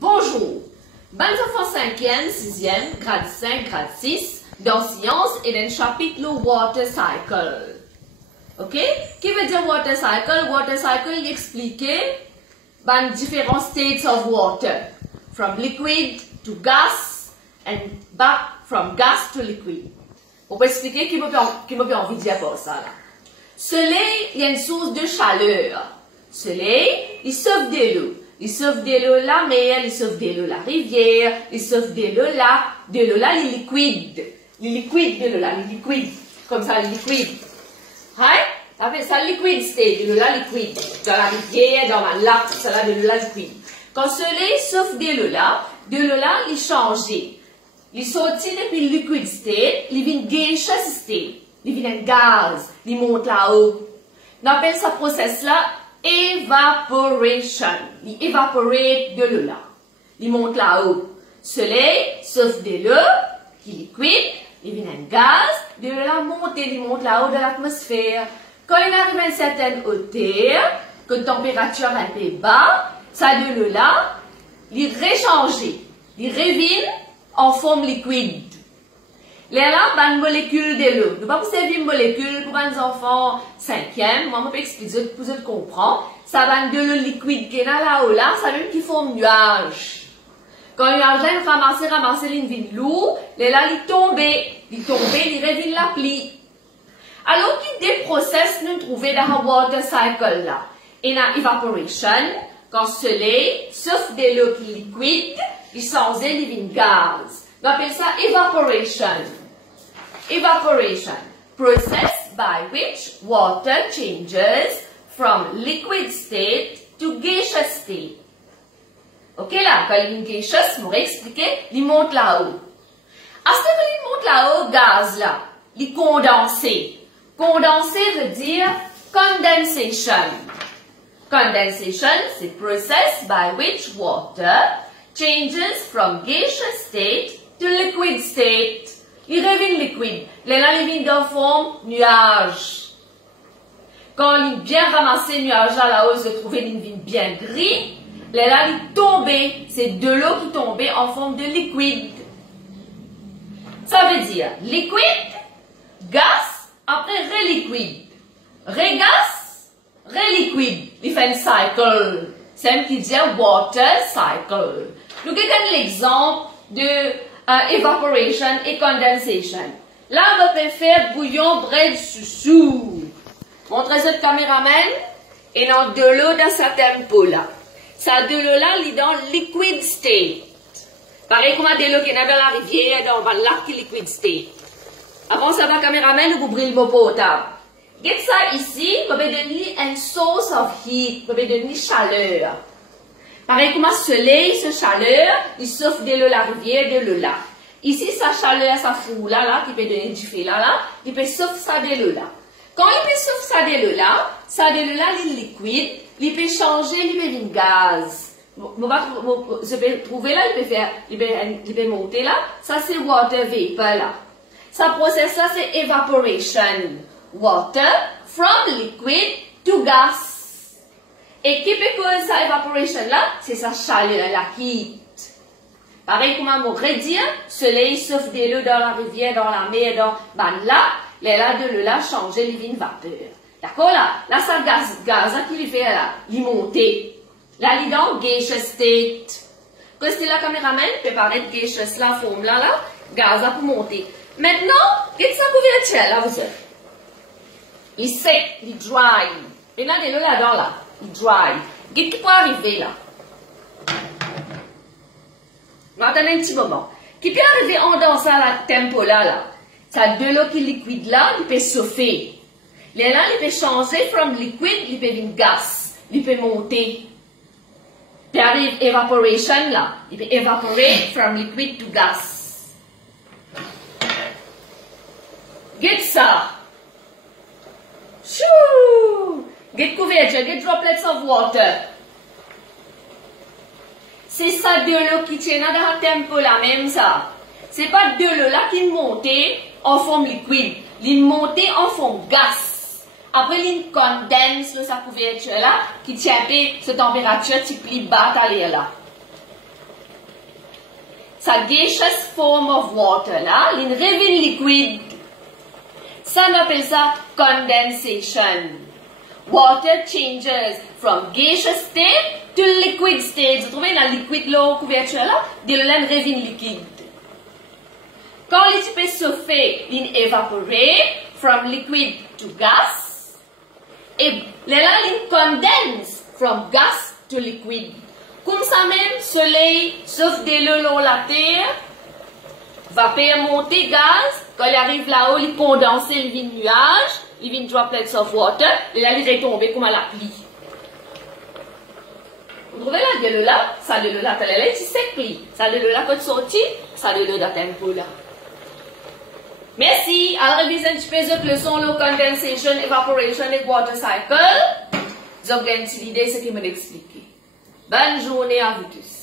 Bonjour, bonnes enfants 5e, 6e, grade 5, grade 6, dans sciences et dans le chapitre le water cycle. Ok? Qui veut dire water cycle? Water cycle, il explique différents states of water. From liquid to gas and back from gas to liquid. On peut expliquer qui m'a envie de dire pour ça là. Soleil, il y a une source de chaleur. Soleil, il sauve de l'eau. Il sauve de l'eau la mer, il sauve de l'eau la rivière, il sauve de l'eau là. De l'eau là, il est liquide. Il est liquide de l'eau là, il est liquide. Comme ça, il est liquide. Right? Ça fait ça liquid state, de l'eau là liquide. Dans la rivière, dans la lac, ça là, de l'eau là liquide. Quand le soleil sauve de l'eau là, il change. Il sortit depuis le liquid state, il vient gaseous state. Il vient un gaz, il monte là-haut. On appelle ce process-là evaporation. Il évaporate de l'eau là. Il monte là-haut. Soleil, sauf de l'eau, qui est liquide, il vient un gaz, de l'eau là monte, il monte là-haut de l'atmosphère. Quand il arrive à une certaine hauteur, que la température est un peu bas, ça de l'eau là, il réchange. Il revient en forme liquide. Là, c'est une molécule de l'eau. Nous ne pouvons pas servir une molécule pour les enfants 5e. Moi, je peux expliquer pour vous comprendre. Ça va de l'eau liquide qui est là-haut, là, ça même qui forme nuage. Quand le nuage est ramassé, il vient lourd. Là, il tombe, il revient la pli. Alors, qu'il y a des process nous trouvons dans le water cycle là. Il y a evaporation, quand le soleil, sauf de l'eau qui est liquide, il change, il vient gaz. On appelle ça evaporation. Evaporation, process by which water changes from liquid state to gaseous state. Ok là, quand il est gaseous, je vais expliquer, il monte là-haut. À ce qu'il monte là-haut, gaz là, il est condensé. Condensé veut dire condensation. Condensation, c'est process by which water changes from gaseous state to liquid state. Il revient liquide. Là, il vient dans forme nuage. Quand il est bien ramassé, le nuage là-haut se trouve, il vient bien gris. Là, il est tombé. C'est de l'eau qui tombe en forme de liquide. Ça veut dire liquide, gaz, après reliquide. Regaz, reliquide. Il fait un cycle. C'est ce qui dit water cycle. Nous avons l'exemple de evaporation et condensation. Là, on va faire bouillon bread sous. Montrez ça au caméraman. Et dans de l'eau dans certaines peaux là. Ça de l'eau là, il est dans liquid state. Pareil comme de l'eau qui est dans la rivière, dans le lac qui est liquid state. Avant ça va caméraman, vous ouvrez le mot potable. Get ça ici, vous allez donner une source of heat, vous allez donner chaleur. Pareil comme le soleil, ce chaleur, il souffle de l'eau la rivière, de l'eau là. Ici, sa chaleur, sa foule là, qui peut donner du feu là, il peut souffler ça de l'eau là. Quand il peut souffler ça de l'eau là, ça de l'eau là, il est liquide, il peut changer, il peut devenir gaz. Je peux trouver là, il peut monter là, ça c'est water vapor là. Ça process là, c'est evaporation. Water from liquid to gas. Et qui peut causer sa evaporation là, c'est sa chaleur, la heat. Pareil comme on pourrait dire, soleil souffle de l'eau dans la rivière, dans la mer, dans le lac, là de l'eau là change, il devient vapeur. D'accord là? Là, ça gaz qui fait là, il monte. Là, il est dans gaseous state. Quand c'est la caméraman, peut parler de gaseous la forme là, gaz pour monter. Maintenant, qu'est-ce que ça couverture là, vous savez? Il est sec, il est dry. Et là, de l'eau là-dedans là. Dry. Qu'est-ce qui peut arriver là? Attendez un petit moment. Qui peut arriver en dansant la tempo là? Ça de l'eau qui est liquide là, il peut chauffer. Là, il peut changer from liquid, il peut devenir gaz. Il peut monter. Puis arrive evaporation là. Il peut evaporate from liquid to gas. Get ça. Chou! Get couverture, get droplets of water. C'est ça de l'eau qui tient dans le tempo là, même ça. C'est pas de l'eau là qui monte en forme liquide. Il monte en forme gaz. Après, il condense sa couverture là, qui tient cette température qui plie bas à l'air là. sa gaseous form of water là, il revient liquide. Ça on appelle ça condensation. Water changes from gaseous state to liquid state. Vous trouvez dans le liquide l'eau couverture là, de l'eau revient liquide. Quand les se fait, il évaporate from liquid to gas. Et là, il condense from gas to liquid. Comme ça même, soleil, sauf de l'eau la terre, va faire monter gaz. Quand il arrive là-haut, il condense, il vient nuage, il vient droplets of water, et là, il retombe comme à la pluie. Vous trouvez là, de l'eau là, ça de l'eau là, c'est sec pluie. Ça de l'eau là, quand sorti, ça de l'eau là, tempo là. Merci. Alors, réviser un petit peu de leçon, le condensation, evaporation et water cycle. Vous avez l'idée de ce qu'il m'a expliqué. Bonne journée à vous tous.